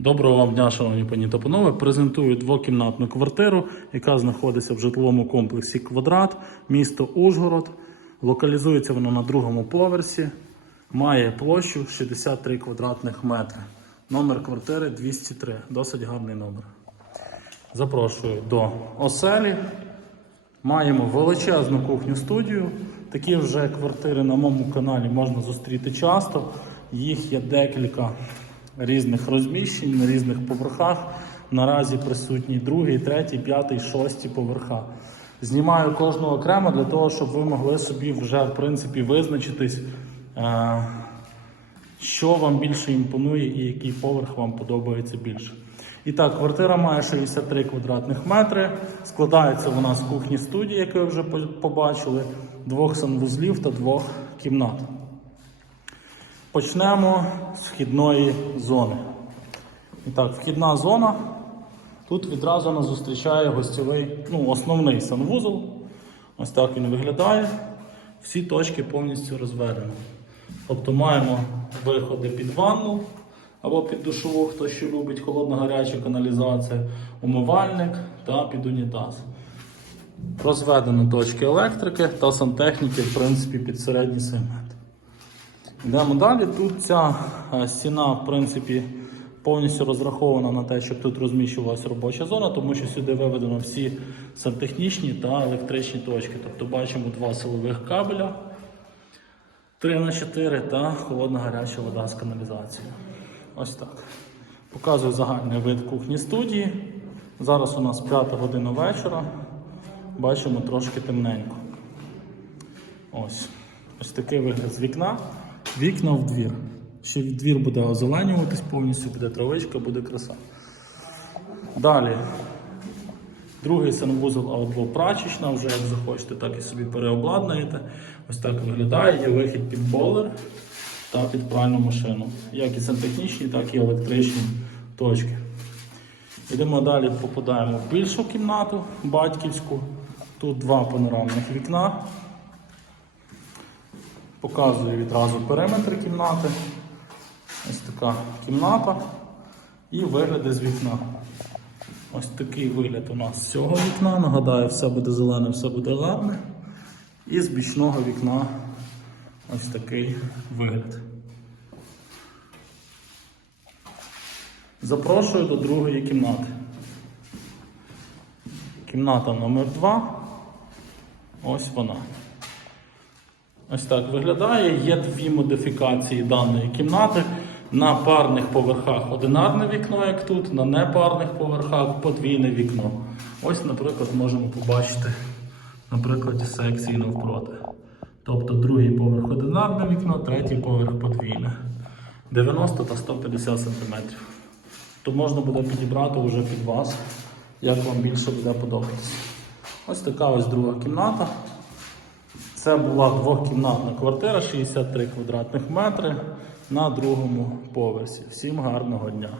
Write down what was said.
Доброго вам дня, шановні пані та панове. Презентую двокімнатну квартиру, яка знаходиться в житловому комплексі Квадрат, місто Ужгород. Локалізується вона на другому поверсі, має площу 63 квадратних метри. Номер квартири 203. Досить гарний номер. Запрошую до оселі. Маємо величезну кухню студію. Такі вже квартири на моєму каналі можна зустріти часто. Їх є декілька різних розміщень на різних поверхах. Наразі присутні другий, третій, п'ятий, шостий поверха. Знімаю кожного окремо для того, щоб ви могли собі вже в принципі визначитись, е, що вам більше імпонує і який поверх вам подобається більше. І так, квартира має 63 квадратних метри. Складається вона з кухні студії, як ви вже побачили, двох санвузлів та двох кімнат. Почнемо з вхідної зони. І так, вхідна зона. Тут відразу нас зустрічає гостєвий, ну, основний санвузол. Ось так він виглядає. Всі точки повністю розведені. Тобто маємо виходи під ванну або під душову, хто що любить холодно-гаряча каналізація, умивальник та під унітаз. Розведено точки електрики та сантехніки, в принципі, під середній сегмент. Йдемо далі. Тут ця е, стіна, в принципі, повністю розрахована на те, щоб тут розміщувалася робоча зона, тому що сюди виведено всі сантехнічні та електричні точки. Тобто бачимо два силових кабеля 3 на 4 та холодна гаряча вода з каналізацією. Ось так. Показую загальний вид кухні студії. Зараз у нас 5 година вечора. Бачимо трошки темненько. Ось. Ось такий вигляд з вікна. Вікна в двір. Ще двір буде озеленюватись, повністю буде травичка, буде краса. Далі. Другий санвузол або прачечна, вже як захочете, так і собі переобладнаєте. Ось так виглядає. Є вихід під болер та під пральну машину. Як і сантехнічні, так і електричні точки. Йдемо далі, попадаємо в більшу кімнату батьківську. Тут два панорамних вікна. Показую відразу периметр кімнати. Ось така кімната і вигляди з вікна. Ось такий вигляд у нас з цього вікна. Нагадаю, все буде зелене, все буде гарне. І з бічного вікна ось такий вигляд. Запрошую до другої кімнати. Кімната номер 2 Ось вона. Ось так виглядає. Є дві модифікації даної кімнати. На парних поверхах одинарне вікно, як тут, на непарних поверхах подвійне вікно. Ось, наприклад, можемо побачити на прикладі секції навпроти. Тобто другий поверх одинарне вікно, третій поверх подвійне. 90 та 150 см. То можна буде підібрати вже під вас, як вам більше буде подобатися. Ось така ось друга кімната. Це була двохкімнатна квартира, 63 квадратних метри на другому поверсі. Всім гарного дня!